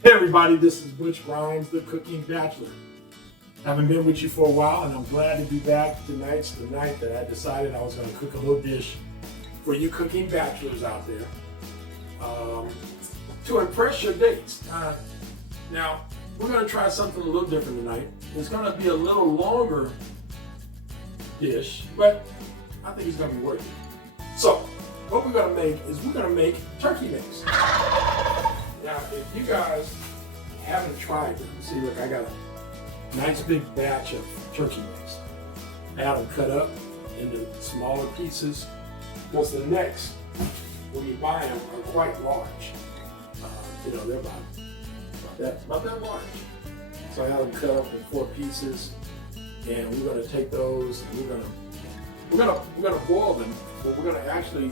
Hey everybody, this is Butch Grimes, the Cooking Bachelor. I haven't been with you for a while, and I'm glad to be back. Tonight's the night that I decided I was going to cook a little dish for you cooking bachelors out there to impress your dates. Now, we're going to try something a little different tonight. It's going to be a little longer dish, but I think it's going to be worth it. So, what we're going to make is we're going to make turkey necks. Now, if you guys haven't tried them, see, look, I got a nice big batch of turkey necks. I have them cut up into smaller pieces. Because the necks, when you buy them, are quite large. They're about that large. So I have them cut up in 4 pieces, and we're going to take those and we're gonna boil them, but we're going to actually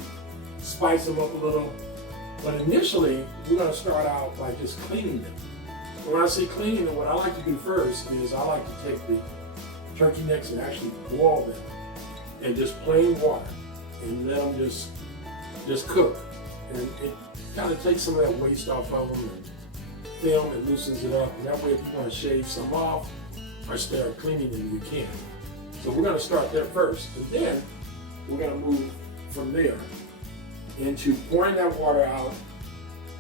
spice them up a little. But initially, we're going to start out by just cleaning them. And when I say cleaning them, what I like to do first is I like to take the turkey necks and actually boil them in just plain water and let them just cook. And it kind of takes some of that waste off of them and film and loosens it up. And that way, if you want to shave some off or start cleaning them, you can. So we're going to start there first, and then we're going to move from there into pouring that water out,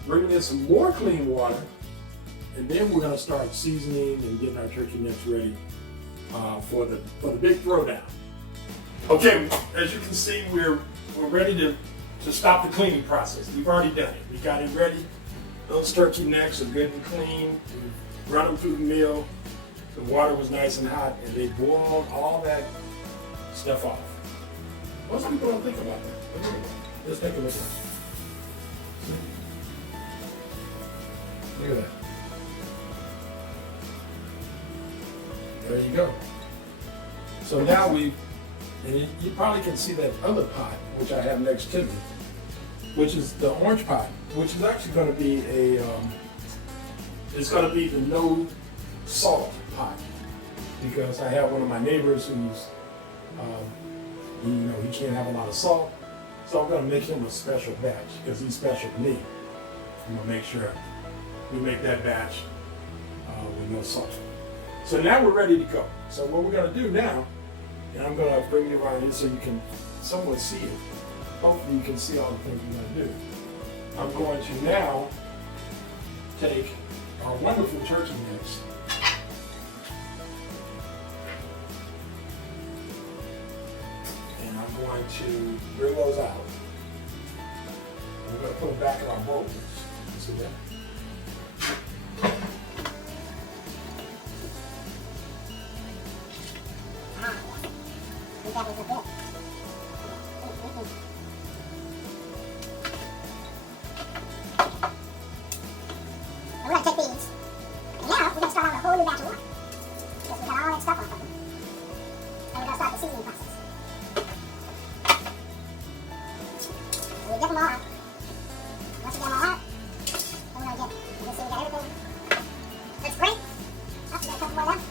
bringing in some more clean water, and then we're going to start seasoning and getting our turkey necks ready for the big throwdown. Okay, as you can see, we're ready to stop the cleaning process. We've already done it. We got it ready. Those turkey necks are good and clean. We run them through the mill. The water was nice and hot, and they boiled all that stuff off. Most people don't think about that. Let's take a look at it. Look at that. There you go. So now and you probably can see that other pot, which I have next to me, which is the orange pot, which is actually going to be it's going to be the no salt pot, because I have one of my neighbors who's, he can't have a lot of salt. So I'm going to make him a special batch because he's special to me. I'm going to make sure we make that batch with no salt. So now we're ready to go. So what we're going to do now, and I'm going to bring you around here so you can somewhat see it. Hopefully you can see all the things we're going to do. I'm going to now take our wonderful turkey necks. I'm going to bring those out. We're going to put them back in our bowl. See that? We're going to take these, and now we're going to start on a whole new batch of water, because we got all that stuff on them. And we're going to start the seasoning process. We'll get them all out. Once we get them all out, then we're going to get, you can see we got everything. Looks great. Up, we got a couple more left.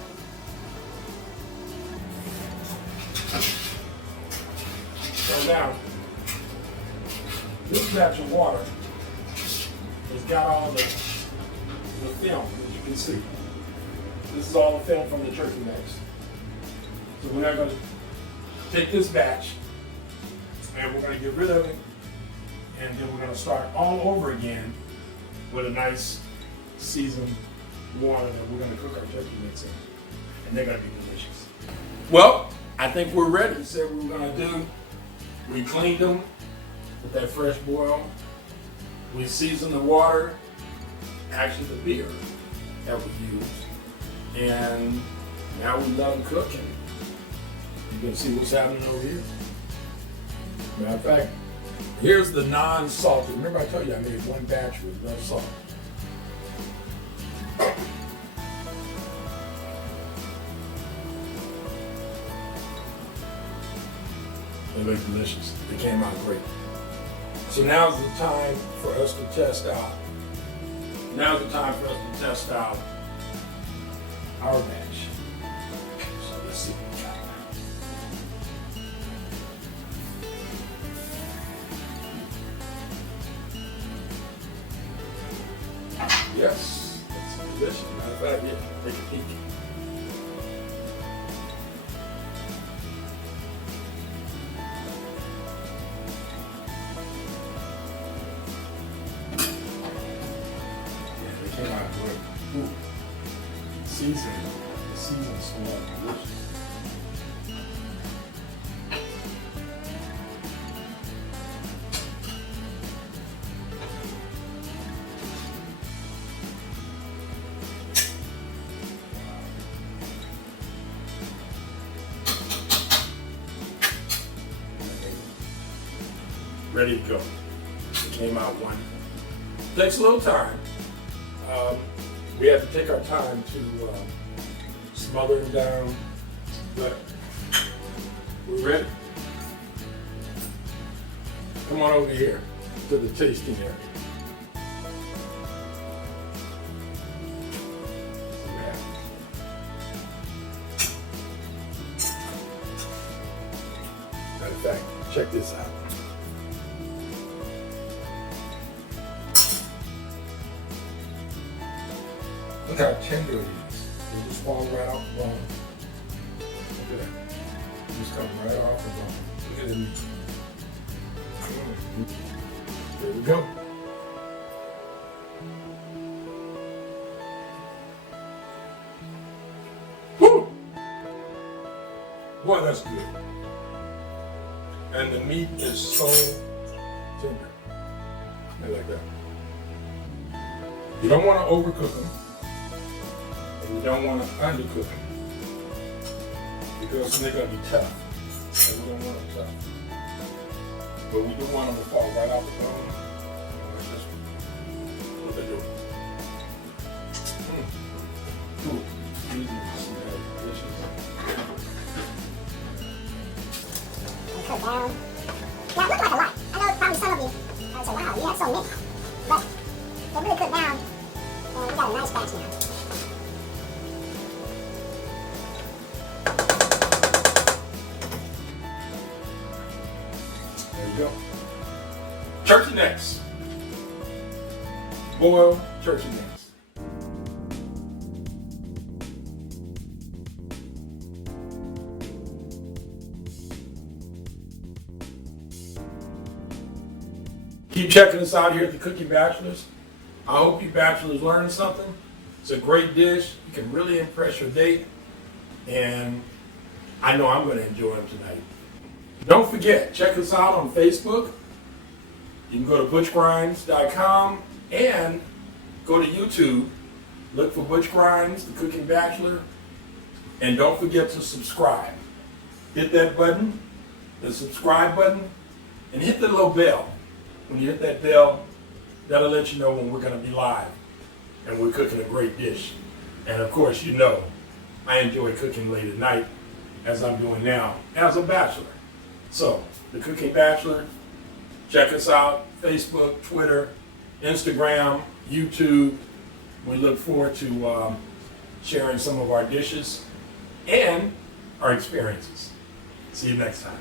So now, this batch of water has got all the film, as you can see. This is all the film from the turkey necks. So we're now going to take this batch and we're going to get rid of it, and then we're going to start all over again with a nice seasoned water that we're going to cook our turkey necks in, and they're going to be delicious. Well, I think we're ready. So what we're going to do, we cleaned them with that fresh boil. We seasoned the water, actually the beer that we used, and now we let them cook, and you can see what's happening over here. Matter of fact, here's the non-salted. Remember I told you I made one batch with no salt. They look delicious. They came out great. So now's the time for us to test out. Now's the time for us to test out our batch. So let's see what we got. Yes. delicious. Matter of fact, yeah, take a peek. Yeah, they came out good. Ooh. The season's so delicious. Ready to go. It came out one. Takes a little time. We have to take our time to smother them down, but we're ready. Come on over here to the tasting area. Matter of fact, check this out. Look how tender it is. It just falls right off the bone. Look at that. It just comes right off the bone. Look at it. There we go. Woo! Boy, that's good. And the meat is so tender. I like that. You don't want to overcook them. We don't want to undercook them because they're going to be tough, and we don't want them tough. But we do want them to fall right off the bone. Like this one. What they do? Ooh, easy to see that delicious. Cook down. Now it looked like a lot. I know probably some of you say, "Wow, you have so many," but they really cooked down, and we got a nice batch now. Go. Turkey necks. Boiled turkey necks. Keep checking us out here at the Cooking Bachelors. I hope you bachelors learned something. It's a great dish. You can really impress your date. And I know I'm going to enjoy them tonight. Don't forget, check us out on Facebook. You can go to butchgrimes.com and go to YouTube. Look for Butch Grimes, the Cooking Bachelor. And don't forget to subscribe. Hit that button, the subscribe button, and hit the little bell. When you hit that bell, that'll let you know when we're going to be live and we're cooking a great dish. And of course, you know, I enjoy cooking late at night, as I'm doing now, as a bachelor. So, the Cooking Bachelor, check us out, Facebook, Twitter, Instagram, YouTube. We look forward to sharing some of our dishes and our experiences. See you next time.